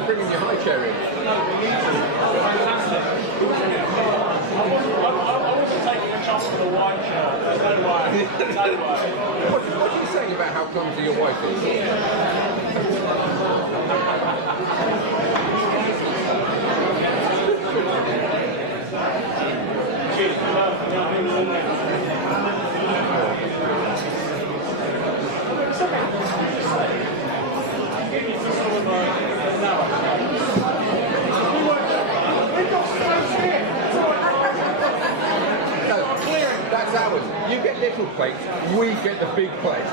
They're bringing your high chair in. Fantastic. I wasn't taking a chance with a white shirt. There's no way. No way. What are you saying about how clumsy your wife is? That's ours. You get little plates, we get the big plates.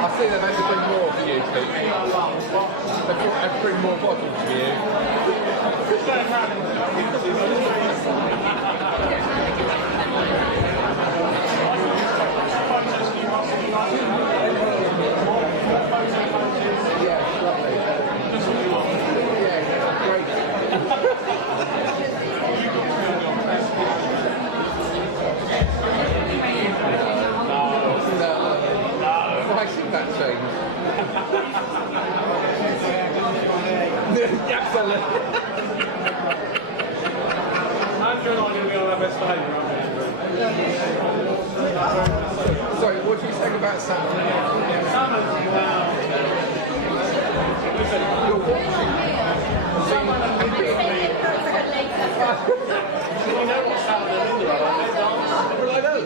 I see they've had to bring more for you, Pete. They've had to bring more bottles for you. Yeah, lovely. Yeah, great. That change. Absolutely. Andrew and I are going to be on our best behaviour, aren't we? Sorry, what did you say about salmon? Salmon, You're watching. Do you know what salmon is? Well, I know.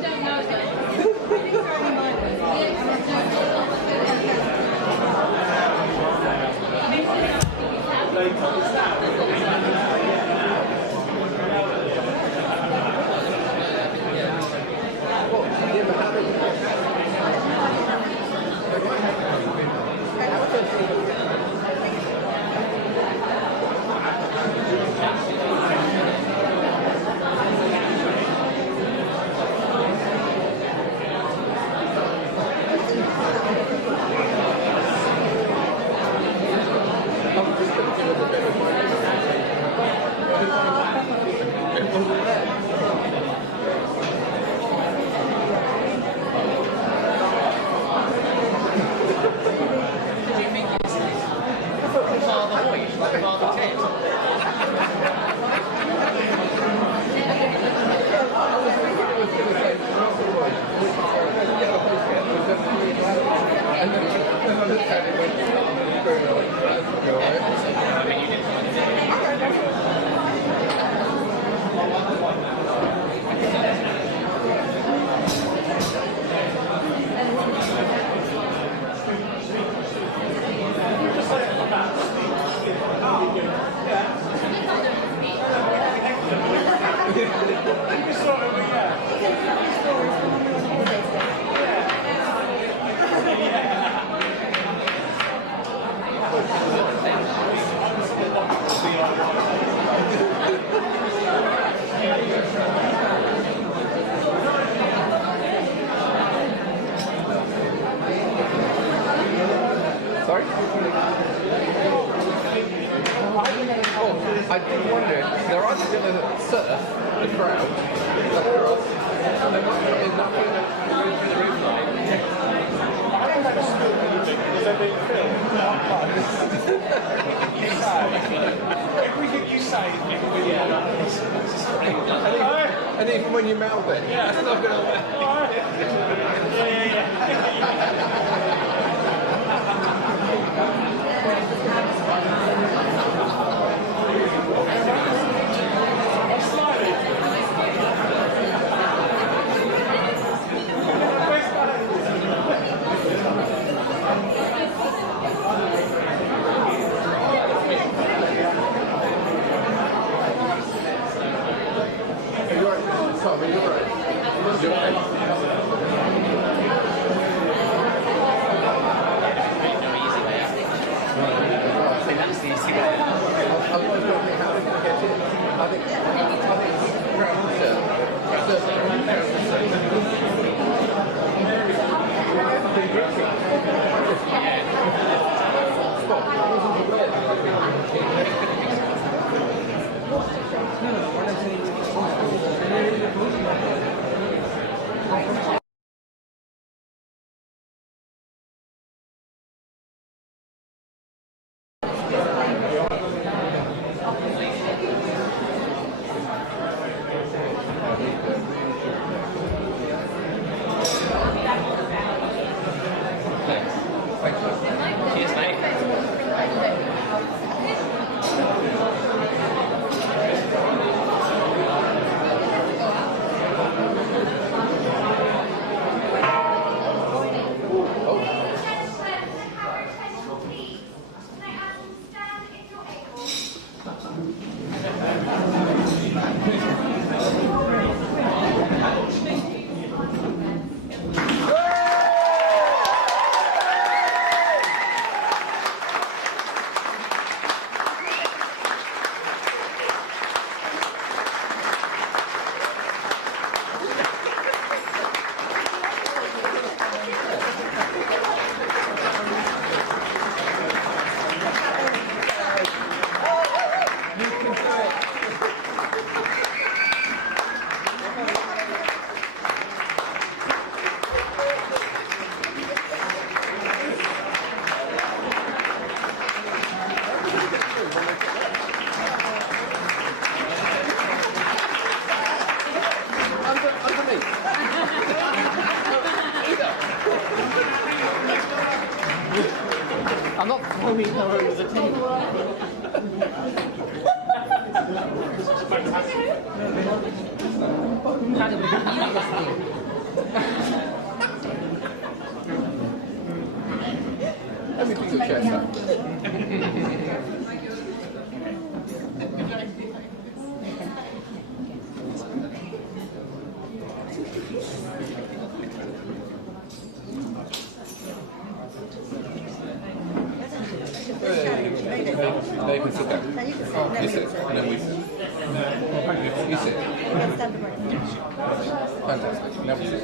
Sorry? I do wonder, they're either going to surf the crowd, across, and they might not be nothing that goes through the roof line. I think that's still moving because they're being filmed. Everything you say is being videoed. And even when you mouth it, Yeah. it's not going to Yeah. how we know it was a team. Everything's a chestnut. They can sit down. You sit, and then we sit. You sit. Fantastic. Now we sit.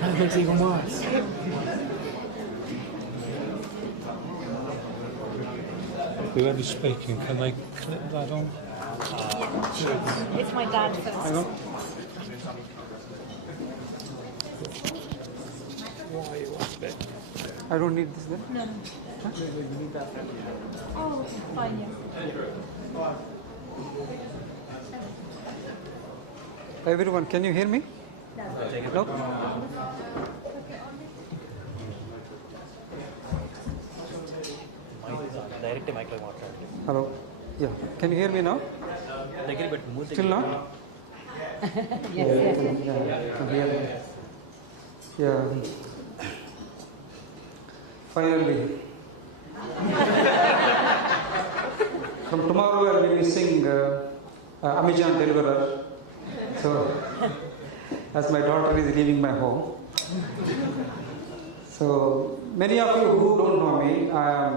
That makes it even worse. Whoever's speaking, can they clip that on? It's my dad first. Hang on. I don't need this then? No. Oh, fine, yeah. Everyone, can you hear me? No? Direct మైక్లో మాట్లాడండి. Hello. Yeah. Can you hear me now? దగ్గర పెట్టి మూడు Still not? Yes, yes, yes. Yeah, can hear me. Yeah. Finally. From tomorrow I'll be missing Amazon deliverer. So, as my daughter is leaving my home. So, many of you who don't know me, I am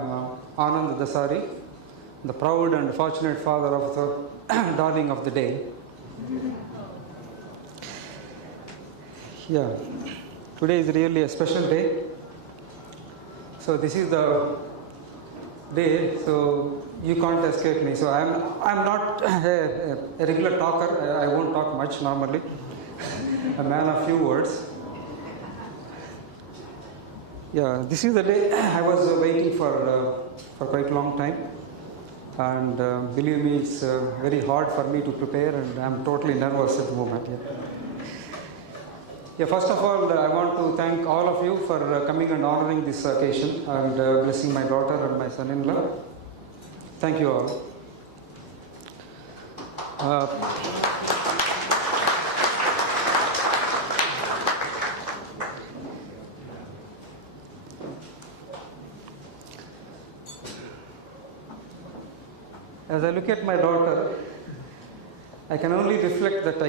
Anand Dasari, the proud and fortunate father of the darling of the day. Yeah, today is really a special day. So this is the day, so you can't escape me. So I'm not a regular talker. I won't talk much normally. A man of few words. Yeah, this is the day I was waiting for quite a long time, and believe me, it's very hard for me to prepare, and I'm totally nervous at the moment. Yeah, first of all, I want to thank all of you for coming and honoring this occasion and blessing my daughter and my son-in-law. Thank you all. As I look at my daughter, I can only reflect that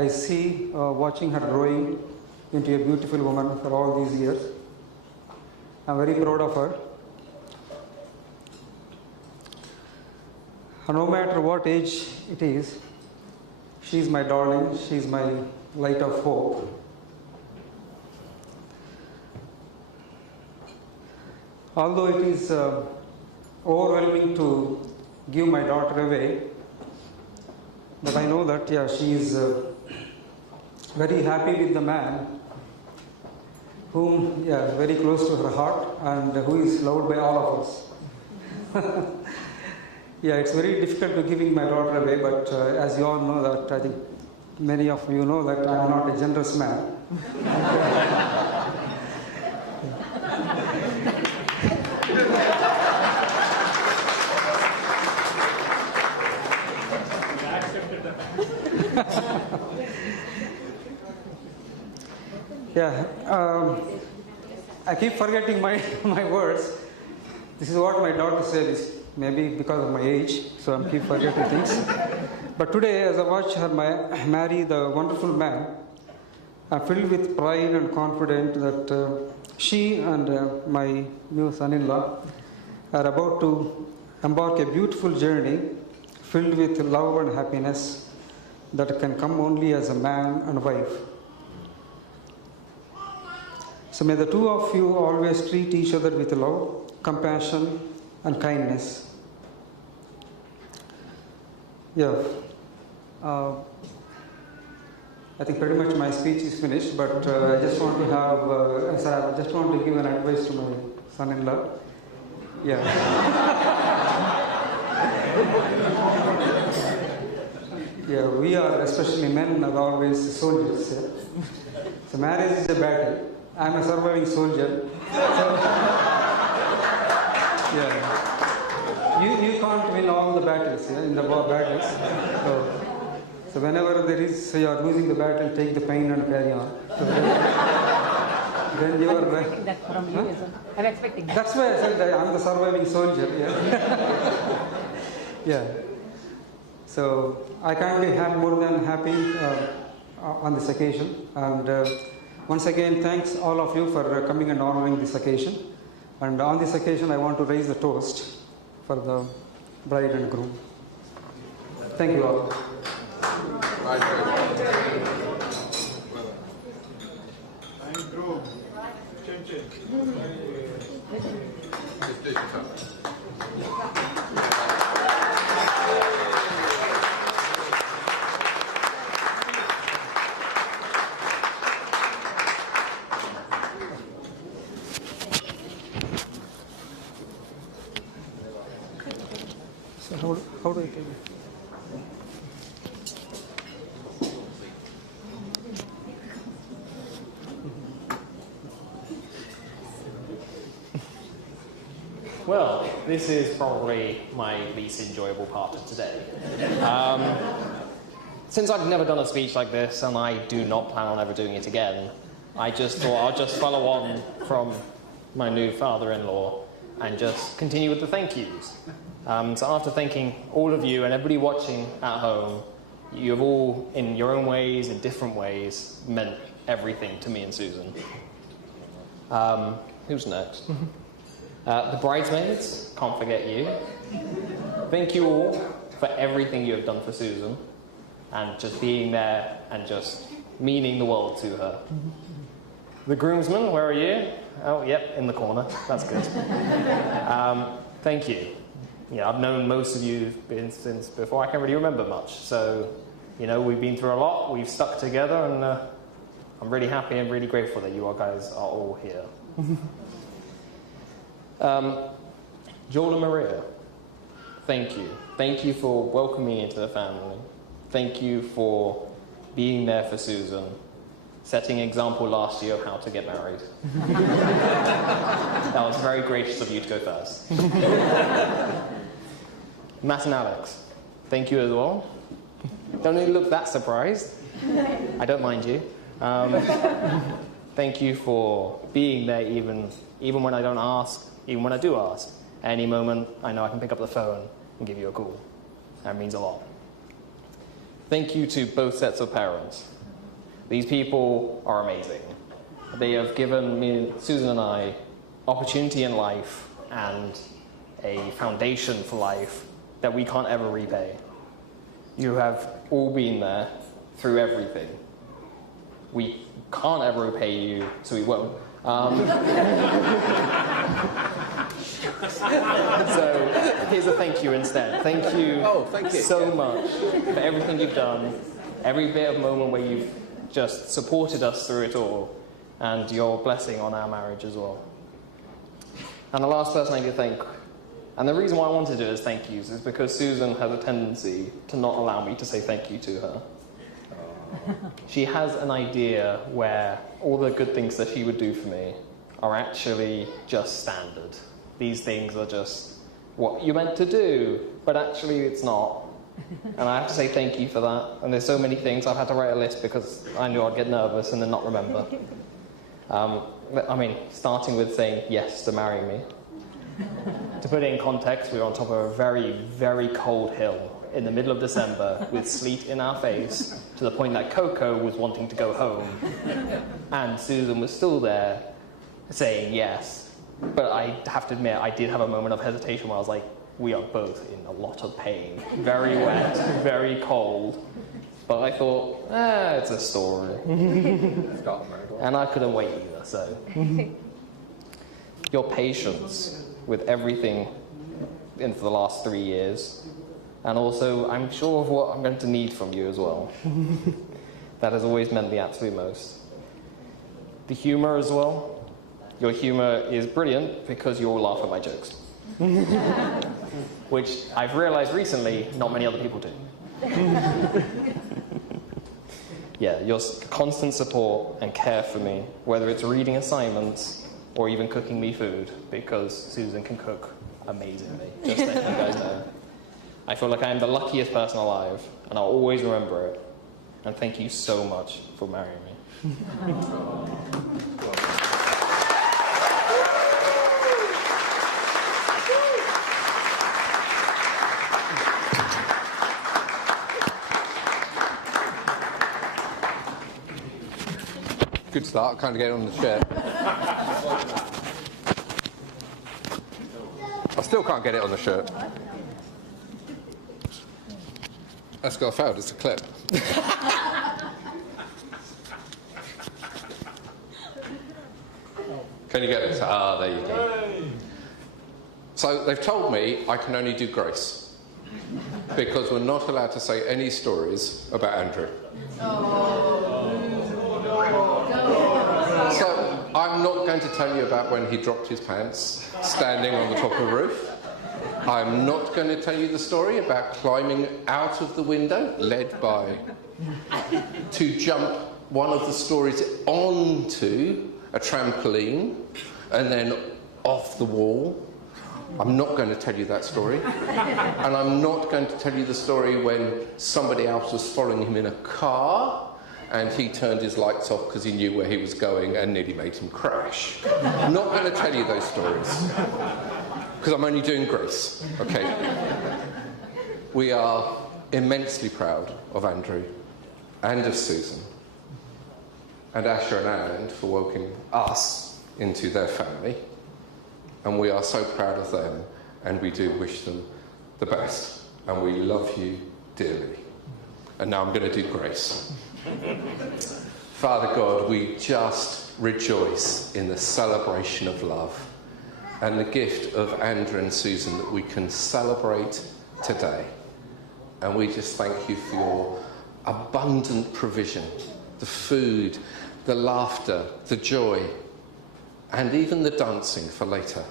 I see watching her growing into a beautiful woman for all these years. I'm very proud of her. And no matter what age it is, she's my darling, she's my light of hope. Although it is overwhelming to give my daughter away, but I know that she is very happy with the man whom very close to her heart and who is loved by all of us. It's very difficult to giving my daughter away, but as you all know that, I think many of you know that I am not a generous man. I keep forgetting my words. This is what my daughter said, maybe because of my age, so I keep forgetting things. But today, as I watch her marry the wonderful man, I'm filled with pride and confident that she and my new son-in-law are about to embark a beautiful journey filled with love and happiness that can come only as a man and wife. So may the two of you always treat each other with love, compassion, and kindness. Yeah. I think pretty much my speech is finished, but I just want to have, I just want to give an advice to my son-in-law. Yeah. Yeah, we are, especially men, are always soldiers. Yeah? So marriage is a battle. I'm a surviving soldier. So, yeah. You can't win all the battles, yeah, in the war battles. So whenever there is, you are losing the battle, take the pain and carry on. So then you are. I'm expecting that from you, isn't it? I'm expecting that. That's why I said I'm the surviving soldier. Yeah. Yeah. So I can't be more than happy on this occasion. And once again, thanks all of you for coming and honoring this occasion. And on this occasion, I want to raise a toast for the bride and groom. Thank you all. And Groom. Chin chin. So how do I take it? Well, this is probably my least enjoyable part of today. Since I've never done a speech like this, and I do not plan on ever doing it again, I just thought I'll just follow on from my new father-in-law and just continue with the thank yous. So after thanking all of you and everybody watching at home, you have all, in your own ways, in different ways, meant everything to me and Susan. Who's next? The bridesmaids, can't forget you. Thank you all for everything you have done for Susan and just being there and just meaning the world to her. The groomsmen, where are you? Oh, yep, in the corner. That's good. Thank you. Yeah, I've known most of you since before I can really remember much. So, you know, we've been through a lot. We've stuck together, and I'm really happy and really grateful that you all guys are all here. Joel and Maria, thank you. Thank you for welcoming me into the family. Thank you for being there for Susan, setting an example last year of how to get married. That was very gracious of you to go first. Matt and Alex, thank you as well. Don't even look that surprised. I don't mind you. Thank you for being there even when I don't ask, even when I do ask. Any moment, I know I can pick up the phone and give you a call. That means a lot. Thank you to both sets of parents. These people are amazing. They have given me, Susan and I, opportunity in life and a foundation for life that we can't ever repay. You have all been there through everything. We can't ever repay you, so we won't. So here's a thank you instead. Thank you, so much for everything you've done, every bit of moment where you've just supported us through it all, and your blessing on our marriage as well. And the last person I need to thank, and the reason why I wanted to do is thank yous, is because Susan has a tendency to not allow me to say thank you to her. She has an idea where all the good things that she would do for me are actually just standard. These things are just what you're meant to do, but actually it's not. And I have to say thank you for that. And there's so many things I've had to write a list because I knew I'd get nervous and then not remember. I mean, starting with saying yes to marrying me. To put it in context, we were on top of a very, very cold hill in the middle of December with sleet in our face to the point that Coco was wanting to go home. And Susan was still there saying yes. But I have to admit, I did have a moment of hesitation where I was like, we are both in a lot of pain. Very wet, very cold. But I thought, it's a story. And I couldn't wait either, so. Your patience with everything in for the last 3 years. And also, I'm sure of what I'm going to need from you as well. That has always meant the absolute most. The humor as well. Your humor is brilliant because you all laugh at my jokes. Which I've realized recently, not many other people do. Yeah, your constant support and care for me, whether it's reading assignments or even cooking me food, because Susan can cook amazingly, just to let you guys know. I feel like I am the luckiest person alive, and I'll always remember it. And thank you so much for marrying me. Good start, kind of get on the chair. I still can't get it on the shirt. That's got failed, it's a clip. Can you get this? Ah, there you go. So they've told me I can only do grace because we're not allowed to say any stories about Andrew. So I'm not going to tell you about when he dropped his pants standing on the top of a roof. I'm not going to tell you the story about climbing out of the window, led by, to jump one of the stories onto a trampoline and then off the wall. I'm not going to tell you that story. And I'm not going to tell you the story when somebody else was following him in a car and he turned his lights off because he knew where he was going and nearly made him crash. I'm not going to tell you those stories because I'm only doing grace, okay? We are immensely proud of Andrew and of Susan and Asher and Anne for welcoming us into their family. And we are so proud of them, and we do wish them the best. And we love you dearly. And now I'm going to do grace. Father God, we just rejoice in the celebration of love and the gift of Andrew and Susan that we can celebrate today. And we just thank you for your abundant provision, the food, the laughter, the joy, and even the dancing for later.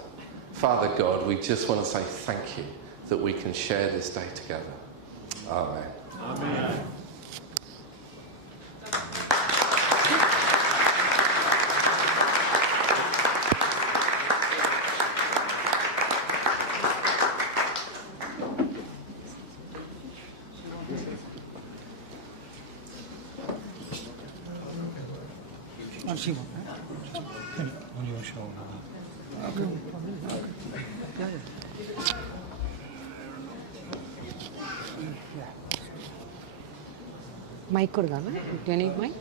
Father God, we just want to say thank you that we can share this day together. Amen. Amen. On your shoulder. Mic kodugana? Do you need mic?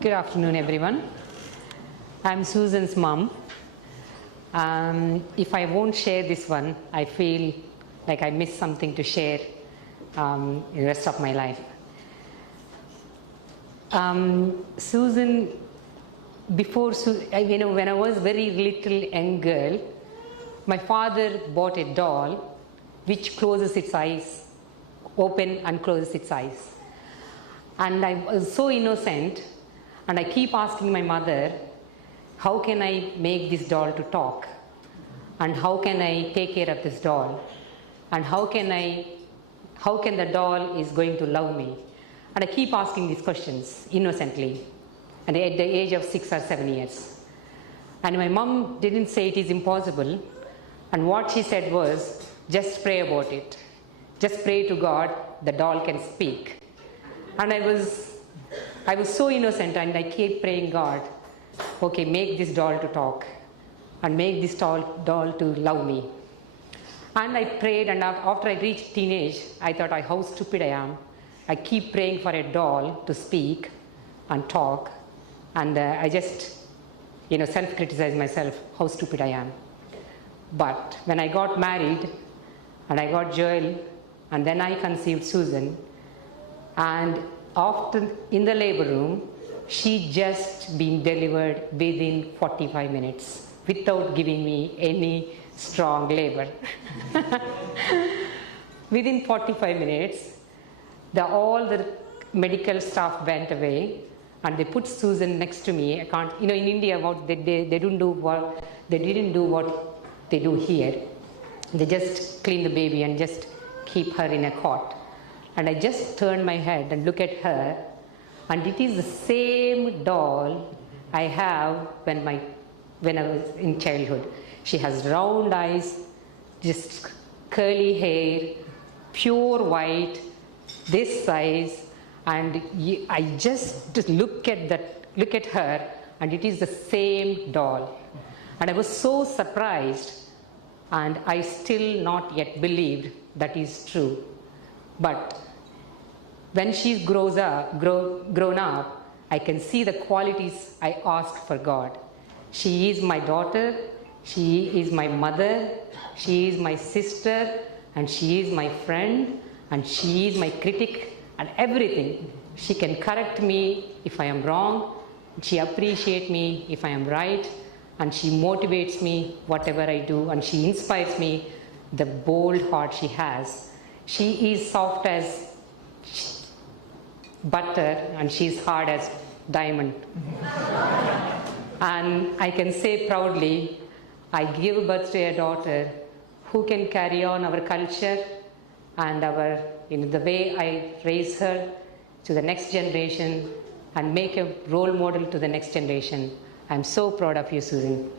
Good afternoon, everyone. I'm Susan's mom. If I won't share this one, I feel like I missed something to share in the rest of my life. Susan, when I was very little young girl, my father bought a doll which closes its eyes, open and closes its eyes. And I was so innocent, and I keep asking my mother, how can I make this doll to talk? And how can I take care of this doll? And how can the doll is going to love me? And I keep asking these questions innocently, and at the age of 6 or 7 years. And my mom didn't say it is impossible, and what she said was, just pray about it. Just pray to God, the doll can speak. And I was so innocent, and I kept praying, God, okay, make this doll to talk, and make this doll to love me. And I prayed, and after I reached teenage, I thought, how stupid I am. I keep praying for a doll to speak and talk, and I just, self-criticize myself how stupid I am. But when I got married, and I got Joel, and then I conceived Susan, and after in the labor room, she just been delivered within 45 minutes without giving me any strong labor. Within 45 minutes, all the medical staff went away, and they put Susan next to me. I can't, in India, they didn't do what they do here. They just clean the baby and just keep her in a cot. And I just turned my head and look at her, and it is the same doll I have when I was in childhood. She has round eyes, just curly hair, pure white, this size, and I just look at her, and it is the same doll. And I was so surprised, and I still not yet believed that is true. But when she grown up, I can see the qualities I asked for God. She is my daughter, she is my mother, she is my sister, and she is my friend, and she is my critic, and everything. She can correct me if I am wrong, she appreciates me if I am right, and she motivates me whatever I do, and she inspires me, the bold heart she has. She is soft as butter, and she is hard as diamond. And I can say proudly, I give birth to a daughter who can carry on our culture and the way I raise her to the next generation and make a role model to the next generation. I'm so proud of you, Susan.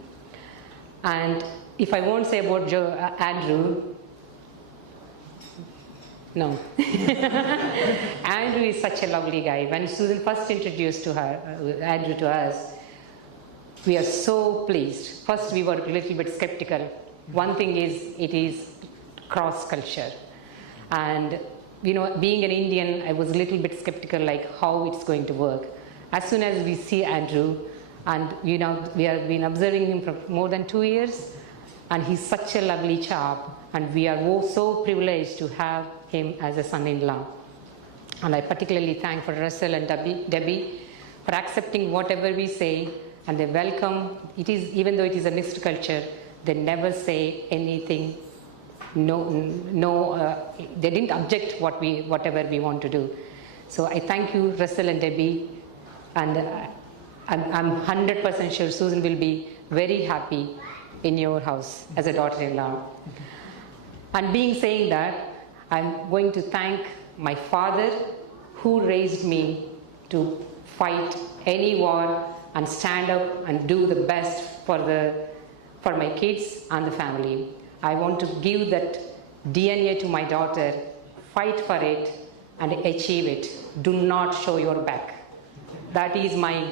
And if I won't say about Andrew, no. Andrew is such a lovely guy. When Susan first introduced Andrew to us, we are so pleased. First, we were a little bit skeptical. One thing is, it is cross-culture. And, being an Indian, I was a little bit skeptical, like how it's going to work. As soon as we see Andrew, and, we have been observing him for more than 2 years, and he's such a lovely chap, and we are so privileged to have him as a son-in-law. And I particularly thank for Russell and Debbie for accepting whatever we say, and they welcome. Even though it is a mixed culture, they never say anything. They didn't object whatever we want to do. So I thank you, Russell and Debbie, and I'm 100% sure Susan will be very happy in your house as a daughter-in-law. And saying that, I'm going to thank my father who raised me to fight any war and stand up and do the best for my kids and the family. I want to give that DNA to my daughter, fight for it and achieve it. Do not show your back. That is my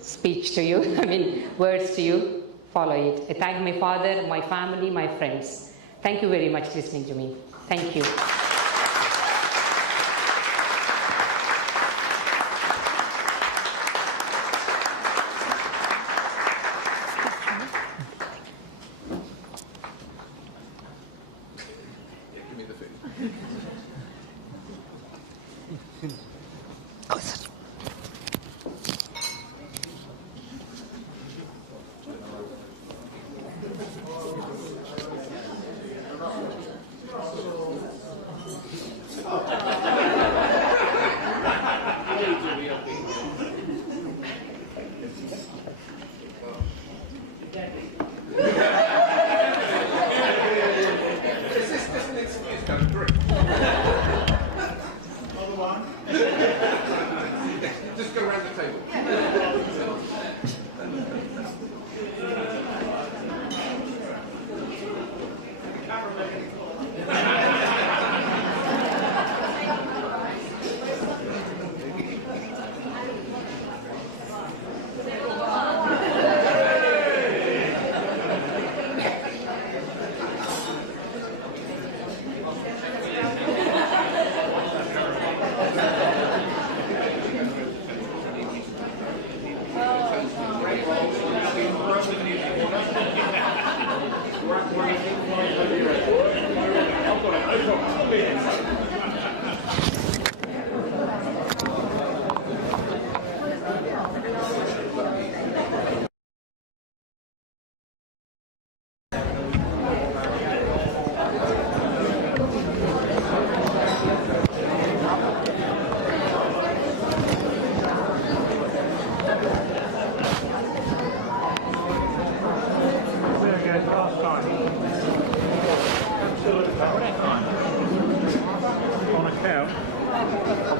speech to you, words to you. Follow it. I thank my father, my family, my friends. Thank you very much for listening to me. Thank you. Just go around the table.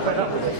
fed up with it.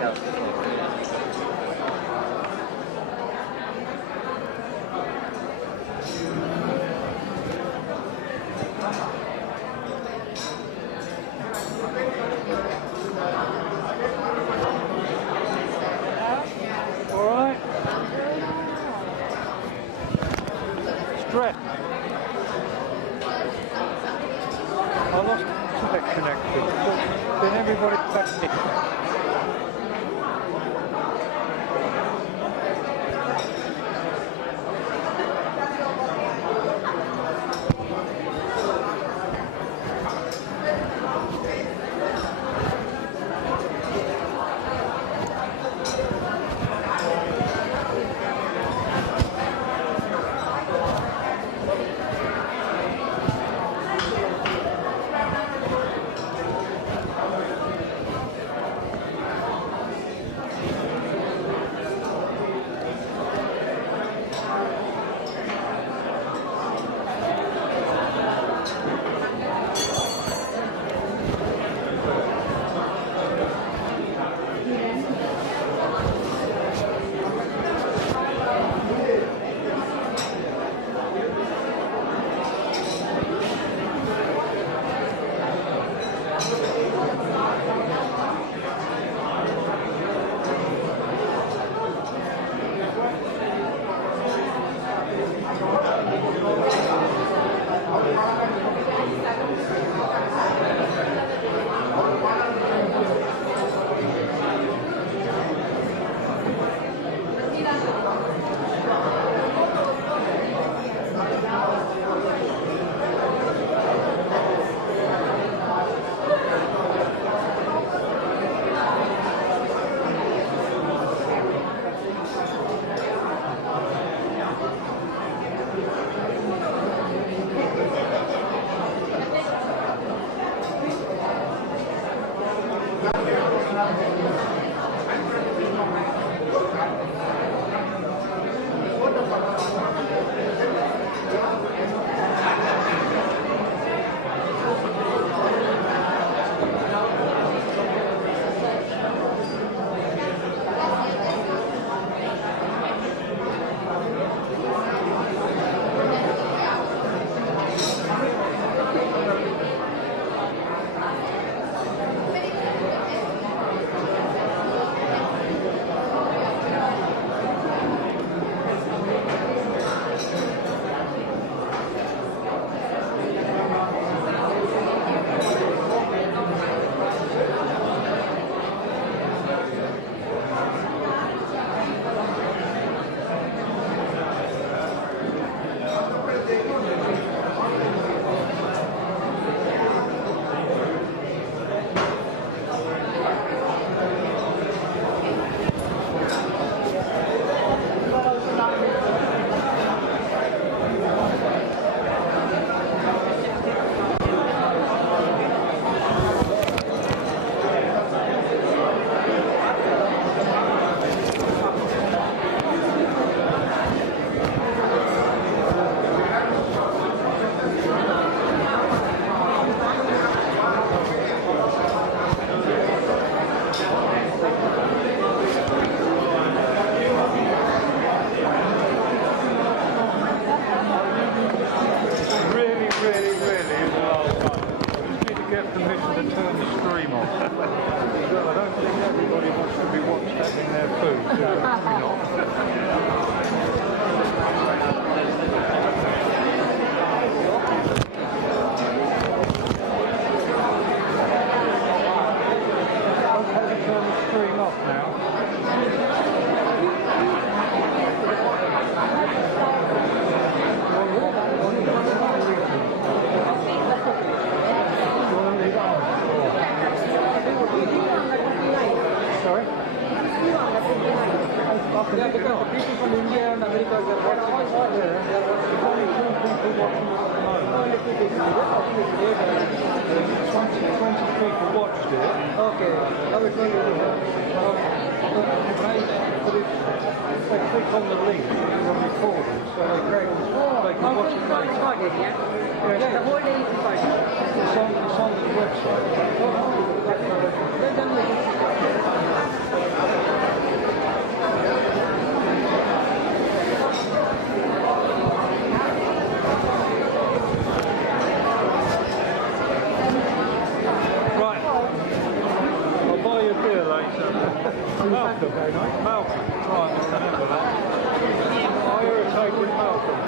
All right. Stress. I lost internet connection. Then everybody back in. very nice. Malcolm, try and remember that. I irritated Malcolm.